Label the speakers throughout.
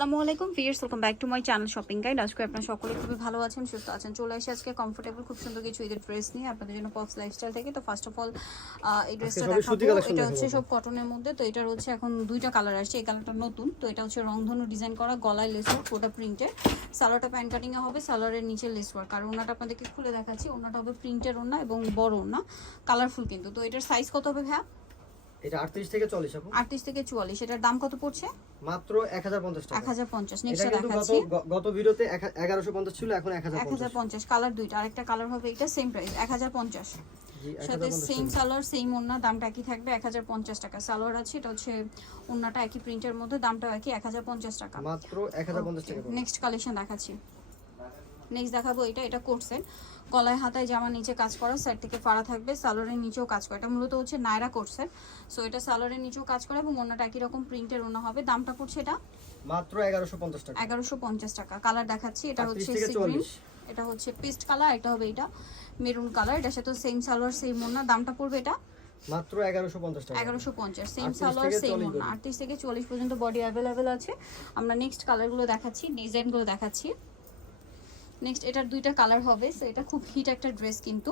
Speaker 1: আসসালামু আলাইকুম viewers welcome back to my channel shopping guide. আজকে আপনারা সকলে খুবই ভালো আছেন সুস্থ আছেন চলে এসে আজকে কমফোর্টেবল খুব সুন্দর কিছু ঈদের ড্রেস নিয়ে আপনাদের জন্য পপস লাইফস্টাইল থেকে। তো ফার্স্ট অফ অল এই ড্রেসটা দেখাবো। এটা হচ্ছে সব কটনের মধ্যে তো এটার হচ্ছে এখন দুইটা কালার আসছে এই কালারটা নতুন তো এটা হচ্ছে রংধনু ডিজাইন করা গলায় লেস ওয়ার্ক পুরোটা প্রিন্টের সালোয়ারটা প্যান্ট কাটিং এ হবে সালোয়ারের নিচে লেস ওয়ার্ক আর ওনাটা আপনাদেরকে খুলে দেখাচ্ছি ওনাটা হবে প্রিন্টের ওনা এবং বড় ওনা কালারফুল কিন্তু। তো এটার সাইজ কত হবে ভাইয়া?
Speaker 2: এটা আটত্রিশ থেকে চল্লিশ আপু।
Speaker 1: আটত্রিশ থেকে চুয়াল্লিশ এটার দাম কত পড়ছে?
Speaker 2: মাত্র এক হাজার পঞ্চাশ
Speaker 1: এক
Speaker 2: টাকা
Speaker 1: হাজার পঞ্চাশ
Speaker 2: এটা
Speaker 1: নেক্সটটা
Speaker 2: কিন্তু গত
Speaker 1: দেখাচ্ছি।
Speaker 2: গত ভিডিওতে এগারোশো পঞ্চাশ ছিল এখন এক হাজার
Speaker 1: এক হাজার
Speaker 2: পঞ্চাশ
Speaker 1: পঞ্চাশ কালার দুইটা আরেকটা কালার হবে এটা সেম প্রাইস এক হাজার পঞ্চাশ।
Speaker 2: জি এক
Speaker 1: সাথে সেম সালোয়ার সেম ওন্না দামটা একই থাকবে এক হাজার পঞ্চাশ টাকা। সালোয়ার আছে এটা হচ্ছে ওন্নাটা একই প্রিন্টের মধ্যে দামটাও একই এক হাজার পঞ্চাশ টাকা।
Speaker 2: মাত্র এক হাজার পঞ্চাশ টাকা।
Speaker 1: নেক্সট কালেকশন দেখাচ্ছি। নেক্সট দেখাবো এটা এটা কোর্সের গলায় হাতায় জামা নিচে কাজ করা সাইড থেকে ফাড়া থাকবে সালোয়ারের নিচেও কাজ করা। এটা মূলত হচ্ছে নায়রা কোর্সের সো এটা সালোয়ারের নিচেও কাজ করা এবং ওন্নাটা একই রকম প্রিন্টের ওনা হবে। দামটা পড়ছে এটা?
Speaker 2: মাত্র এগারোশো পঞ্চাশ টাকা।
Speaker 1: এগারোশো পঞ্চাশ টাকা। কালার দেখাচ্ছি এটা হচ্ছে গ্রিন এটা হচ্ছে পেস্ট কালার এটা হবে এটা মেরুন কালার এটার সাথে সেম সালোয়ার সেম ওন্না দামটা পড়বে এটা?
Speaker 2: মাত্র এগারোশো পঞ্চাশ টাকা।
Speaker 1: এগারোশো পঞ্চাশ সেম সালোয়ার সেম
Speaker 2: 40
Speaker 1: ওন্না আটত্রিশ থেকে চল্লিশ পর্যন্ত বডি অ্যাভেলেবেল আছে। আমরা নেক্সট কালারগুলো দেখাচ্ছি ডিজাইনগুলো দেখাচ্ছি। নেক্সট এটার দুইটা কালার হবে। সো এটা খুব হিট একটা ড্রেস কিন্তু।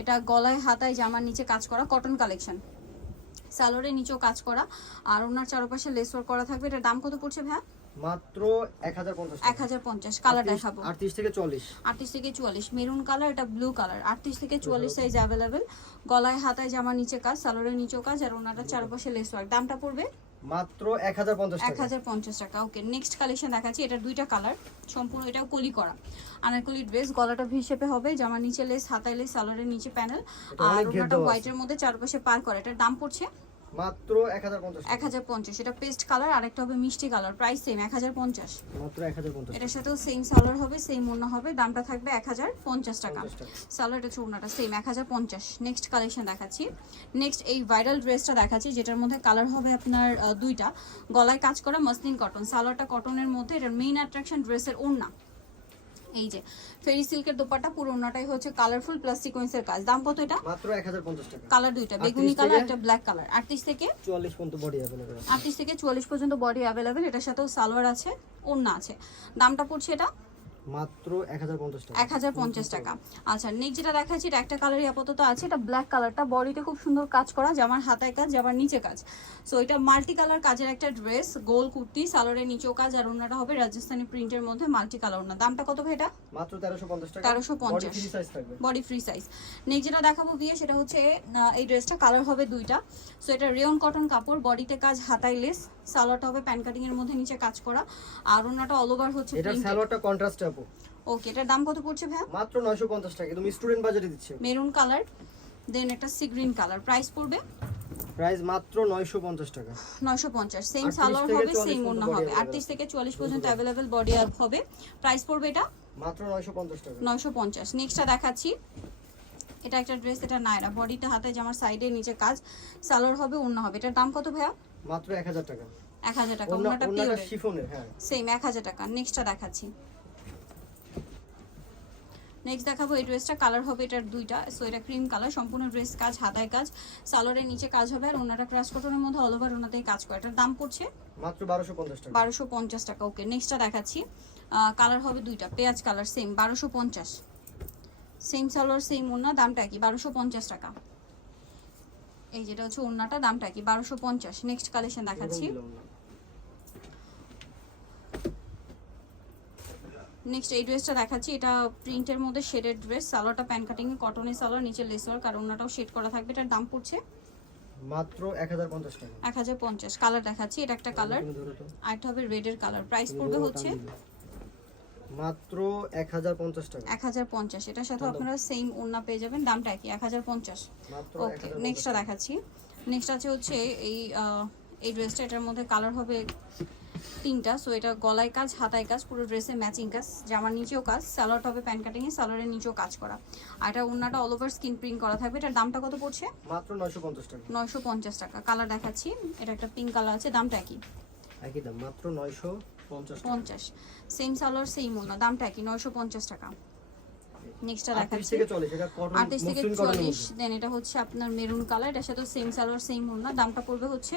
Speaker 1: এটা গলায় হাতায় জামার নিচে কাজ করা কটন কালেকশন সালোয়ারের নিচেও কাজ করা। আর ওনার চারপাশে লেস ওয়ার্ক করা থাকবে। এটার দাম কত পড়ছে ভাইয়া?
Speaker 2: মাত্র এক হাজার পঞ্চাশ
Speaker 1: এক হাজার পঞ্চাশ কালার দেখাবো।
Speaker 2: আটত্রিশ থেকে চল্লিশ।
Speaker 1: আটত্রিশ থেকে চুয়াল্লিশ। মেরুন কালার এটা ব্লু কালার আটত্রিশ থেকে চুয়াল্লিশ সাইজ অ্যাভেলেবেল গলায় হাতায় জামা নিচে কাজ। সালোয়ারের নিচেও কাজ। আর ওনাটা চারপাশে লেস ওয়ার্ক দামটা পড়বে?
Speaker 2: মাত্র এক হাজার পঞ্চাশ
Speaker 1: এক
Speaker 2: টাকা
Speaker 1: হাজার পঞ্চাশ টাকা ওকে নেক্সট কালেকশন দেখাচ্ছি এটার দুইটা কালার সম্পূর্ণ এটাও কলি করা আনারকলি ড্রেস গলাটা ভি শেপে হবে জামার নিচে লেস হাতায় লেস সালোয়ারের নিচে প্যানেল আর
Speaker 2: ওটা।
Speaker 1: হোয়াইটের মধ্যে চারপাশে পার করা এটার দাম পড়ছে
Speaker 2: মাত্র এক হাজার পঞ্চাশ
Speaker 1: এক হাজার পঞ্চাশ এটা পেস্ট কালার আরেকটা হবে মিষ্টি কালার প্রাইস সেম এক হাজার পঞ্চাশ।
Speaker 2: মাত্র এক হাজার পঞ্চাশ
Speaker 1: এটার সাথেও সেম সালোয়ার হবে সেম ওড়না হবে দামটা থাকবে এক হাজার পঞ্চাশ টাকা।
Speaker 2: পঞ্চাশ টাকা।
Speaker 1: সালোয়ার এটা চূর্ণাটা সেম এক হাজার পঞ্চাশ। নেক্সট কালেকশন দেখাচ্ছি। নেক্সট এই ভাইরাল ড্রেসটা দেখাচ্ছি যেটার মধ্যে কালার হবে আপনার দুইটা। গলায় কাজ করা মসলিন কটন সালোয়ারটা কটনের মধ্যে এটার মেইন অ্যাট্রাকশন ড্রেসের ওড়না। এই যে ফেরি সিল্কের দোপাটা পুরো ওড়নাটাই হচ্ছে কালারফুল প্লাস সিকোয়েন্সের কাজ। দাম কত এটা?
Speaker 2: মাত্র এক হাজার পঞ্চাশ টাকা।
Speaker 1: কালার দুইটা বেগুনি কালার একটা ব্ল্যাক কালার আটত্রিশ থেকে?
Speaker 2: চুয়াল্লিশ পর্যন্ত বডি अवेलेबल
Speaker 1: 38 থেকে চুয়াল্লিশ পর্যন্ত বডি अवेलेबल এটার সাথেও সালোয়ার আছে ওন্না আছে। দামটা পড়ছে এটা
Speaker 2: মাত্র এক হাজার পঞ্চাশ টাকা।
Speaker 1: এক হাজার পঞ্চাশ টাকা। আচ্ছা নেক্সট যেটা দেখাচ্ছি এটা একটা কালারই আপাতত আছে এটা ব্ল্যাক কালারটা বডিতে খুব সুন্দর কাজ করা জামার হাতায় কাজ জামার নিচে কাজ। সো এটা মাল্টি কালার কাজের একটা ড্রেস গোল কুর্তি সালোয়ারের নিচেও কাজ আর ওনাটা হবে রাজস্থানি প্রিন্টের মধ্যে মাল্টি কালার ওনা দামটা কত ভাই এটা?
Speaker 2: মাত্র তেরোশো পঞ্চাশ টাকা।
Speaker 1: 1350
Speaker 2: বডি ফ্রি সাইজ থাকবে।
Speaker 1: বডি ফ্রি সাইজ নেক্সট যেটা দেখাবো বিয়ে সেটা হচ্ছে এই ড্রেসটা কালার হবে দুইটা। সো এটা রেয়ন কটন কাপড় বডিতে কাজ হাতায় লেস সালোয়ারটা হবে প্যান কাটিং এর মধ্যে নিচে কাজ করা। আর ওনাটা অল ওভার হচ্ছে
Speaker 2: এটার সালোয়ারটা কন্ট্রাস্ট আপু
Speaker 1: ওকে এটার দাম কত পড়ছে ভাইয়া?
Speaker 2: মাত্র নয়শো পঞ্চাশ টাকা তুমি স্টুডেন্ট বাজারে দিচ্ছে।
Speaker 1: মেরুন কালার দেন একটা সি গ্রিন কালার প্রাইস পড়বে?
Speaker 2: প্রাইস মাত্র নয়শো পঞ্চাশ টাকা।
Speaker 1: নয়শো পঞ্চাশ সেম
Speaker 2: 38
Speaker 1: সালোয়ার হবে সেম
Speaker 2: পর্যন্ত
Speaker 1: হবে।
Speaker 2: body
Speaker 1: আটত্রিশ থেকে চুয়াল্লিশ পর্যন্ত অ্যাভেলেবেল বডি হবে। প্রাইস পড়বে এটা?
Speaker 2: মাত্র নয়শো পঞ্চাশ টাকা।
Speaker 1: নয়শো পঞ্চাশ। নেক্সটটা দেখাচ্ছি। এটা একটা ড্রেস এটা নায়রা। বডিটা হাতে জামার সাইডে নিচে কাজ সালোয়ার হবে ওড়না হবে। এটার দাম কত ভাইয়া?
Speaker 2: মাত্র এক হাজার টাকা।
Speaker 1: এক হাজার টাকা
Speaker 2: অন্য
Speaker 1: পিওর
Speaker 2: শিফনের হ্যাঁ।
Speaker 1: সেম এক হাজার টাকা। নেক্সটটা দেখাচ্ছি। নেক্সট দেখাবো এই ড্রেসটা কালার হবে এটার দুইটা। সো এটা ক্রিম কালার সম্পূর্ণ ড্রেস কাজ হাতায় কাজ। সালোয়ারের নিচে কাজ হবে আর ওনাটা ক্রাশ কটনের মধ্যে অল ওভার ওনাতেই কাজ করে। এটার দাম পড়ছে
Speaker 2: মাত্র বারোশো পঞ্চাশ টাকা।
Speaker 1: বারোশো পঞ্চাশ টাকা। ওকে নেক্সটটা দেখাচ্ছি। কালার হবে দুইটা পেঁয়াজ কালার সেম বারোশো পঞ্চাশ। সেম সালোয়ার সেম ওড়না দামটা কি বারোশো পঞ্চাশ টাকা। এই যেটা হচ্ছে ওড়নাটা দামটা কি বারোশো পঞ্চাশ। নেক্সট কালেকশন দেখাচ্ছি। নেক্সট এই ড্রেসটা দেখাচ্ছি। এটা প্রিন্টের মধ্যে শেডেড ড্রেস সালোয়ারটা প্যান কাটিং কটনের সালোয়ার নিচে লেস ওয়ার্ক আর ওনাটাও শেড করা থাকবে। এটার দাম পড়ছে
Speaker 2: মাত্র এক হাজার পঞ্চাশ টাকা।
Speaker 1: এক হাজার পঞ্চাশ। কালার দেখাচ্ছি এটা একটা কালার
Speaker 2: তো।
Speaker 1: আরেকটা হবে রেডের কালার প্রাইস পড়বে হচ্ছে
Speaker 2: মাত্র এক হাজার পঞ্চাশ টাকা।
Speaker 1: এক হাজার পঞ্চাশ। এটার সাথে আপনারা সেম ওড়না পেয়ে যাবেন। দামটা কি এক হাজার পঞ্চাশ।
Speaker 2: মাত্র এক
Speaker 1: ওকে নেক্সটটা দেখাচ্ছি। নেক্সট আছে হচ্ছে এই এই ড্রেসটা এটার মধ্যে কালার হবে তিনটা সো এটা গলায় কাজ হাতায় কাজ পুরো ড্রেসে ম্যাচিং কাজ জামার নিচেও কাজ সালোয়ারটা হবে প্যান কাটিংয়ে সালোয়ারের নিচেও কাজ করা। আর এটা ওড়নাটা অল ওভার স্কিন প্রিন্ট করা থাকবে। এটার দামটা কত পড়ছে?
Speaker 2: মাত্র নয়শো পঞ্চাশ টাকা।
Speaker 1: নয়শো পঞ্চাশ টাকা। কালার দেখাচ্ছি। এটা একটা পিঙ্ক কালার আছে দামটা কি
Speaker 2: একই দাম মাত্র নয়শো পঞ্চাশ
Speaker 1: সেম সালোয়ার সেম ওড়না দামটা কি নয়শো পঞ্চাশ টাকা। নেক্সটটা
Speaker 2: আটত্রিশ
Speaker 1: দেখাচ্ছি।
Speaker 2: থেকে চল্লিশ এটা কটন
Speaker 1: আটত্রিশ থেকে
Speaker 2: মসৃণ কটনের
Speaker 1: চুয়াল্লিশ
Speaker 2: মধ্যে।
Speaker 1: দেন এটা হচ্ছে আপনার মেরুন কালার এটার সাথে সেম সালোয়ার সেম ওড়না দামটা পড়বে হচ্ছে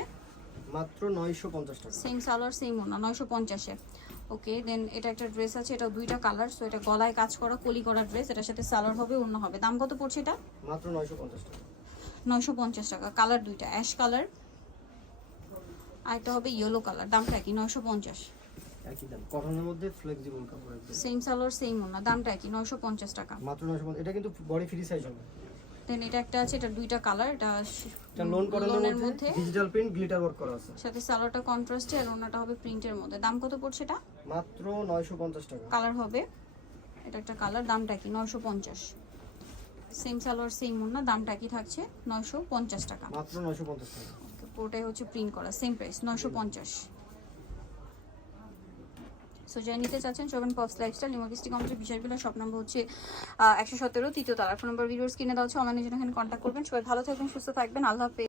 Speaker 2: মাত্র নয়শো পঞ্চাশ টাকা।
Speaker 1: সেম সালোয়ার সেম ওড়না নয়শো পঞ্চাশে। ওকে দেন এটা একটা ড্রেস আছে এটা দুইটা কালার সো এটা গলায় কাজ করা কলি করা ড্রেস এটার সাথে সালোয়ার হবে অন্য হবে। দাম কত পড়ছে এটা?
Speaker 2: মাত্র নয়শো পঞ্চাশ টাকা।
Speaker 1: নয়শো পঞ্চাশ টাকা কালার দুইটা অ্যাশ কালার আর একটা হবে ইয়েলো কালার দামটা কি নয়শো পঞ্চাশ।
Speaker 2: একই দাম কটনের মধ্যে ফ্লেক্সিবল কাপড়
Speaker 1: সেম সালোয়ার সেম ওনা দামটা কি নয়শো পঞ্চাশ টাকা।
Speaker 2: মাত্র নয়শো পঞ্চাশ এটা কিন্তু বডি ফ্রি সাইজ হবে।
Speaker 1: দেন এটা একটা আছে এটা দুইটা কালার এটা
Speaker 2: এটা লোন কটনের মধ্যে ডিজিটাল প্রিন্ট গ্লিটার ওয়ার্ক করা আছে।
Speaker 1: সাথে সালোয়ারটা কন্ট্রাস্টে আর ওনাটা হবে প্রিন্টের মধ্যে। দাম কত পড়ছে এটা?
Speaker 2: মাত্র নয়শো পঞ্চাশ টাকা।
Speaker 1: কালার হবে। এটা একটা কালার দামটা কি? নয়শো পঞ্চাশ। সেম সালোয়ার সেম ওনা দামটা কি থাকছে? নয়শো পঞ্চাশ টাকা।
Speaker 2: মাত্র নয়শো পঞ্চাশ টাকা।
Speaker 1: পুরোটাই হচ্ছে প্রিন্ট করা সেম প্রাইস নয়শো পঞ্চাশ। সো যাই নিতে চাচ্ছেন শোভন পপস লাইফস্টাইল নিমকিস্টি কমপ্লিট বিষয়গুলো, সব নম্বর হচ্ছে একশো সতেরো, তৃতীয় তারা ফোন নম্বর ভিডিওস কিনে দেওয়া হচ্ছে অনলাইনে জন্য এখানে কন্ট্যাক্ট করবেন। সবাই ভালো থাকবেন, সুস্থ থাকবেন, আল্লাহ হাফেজ।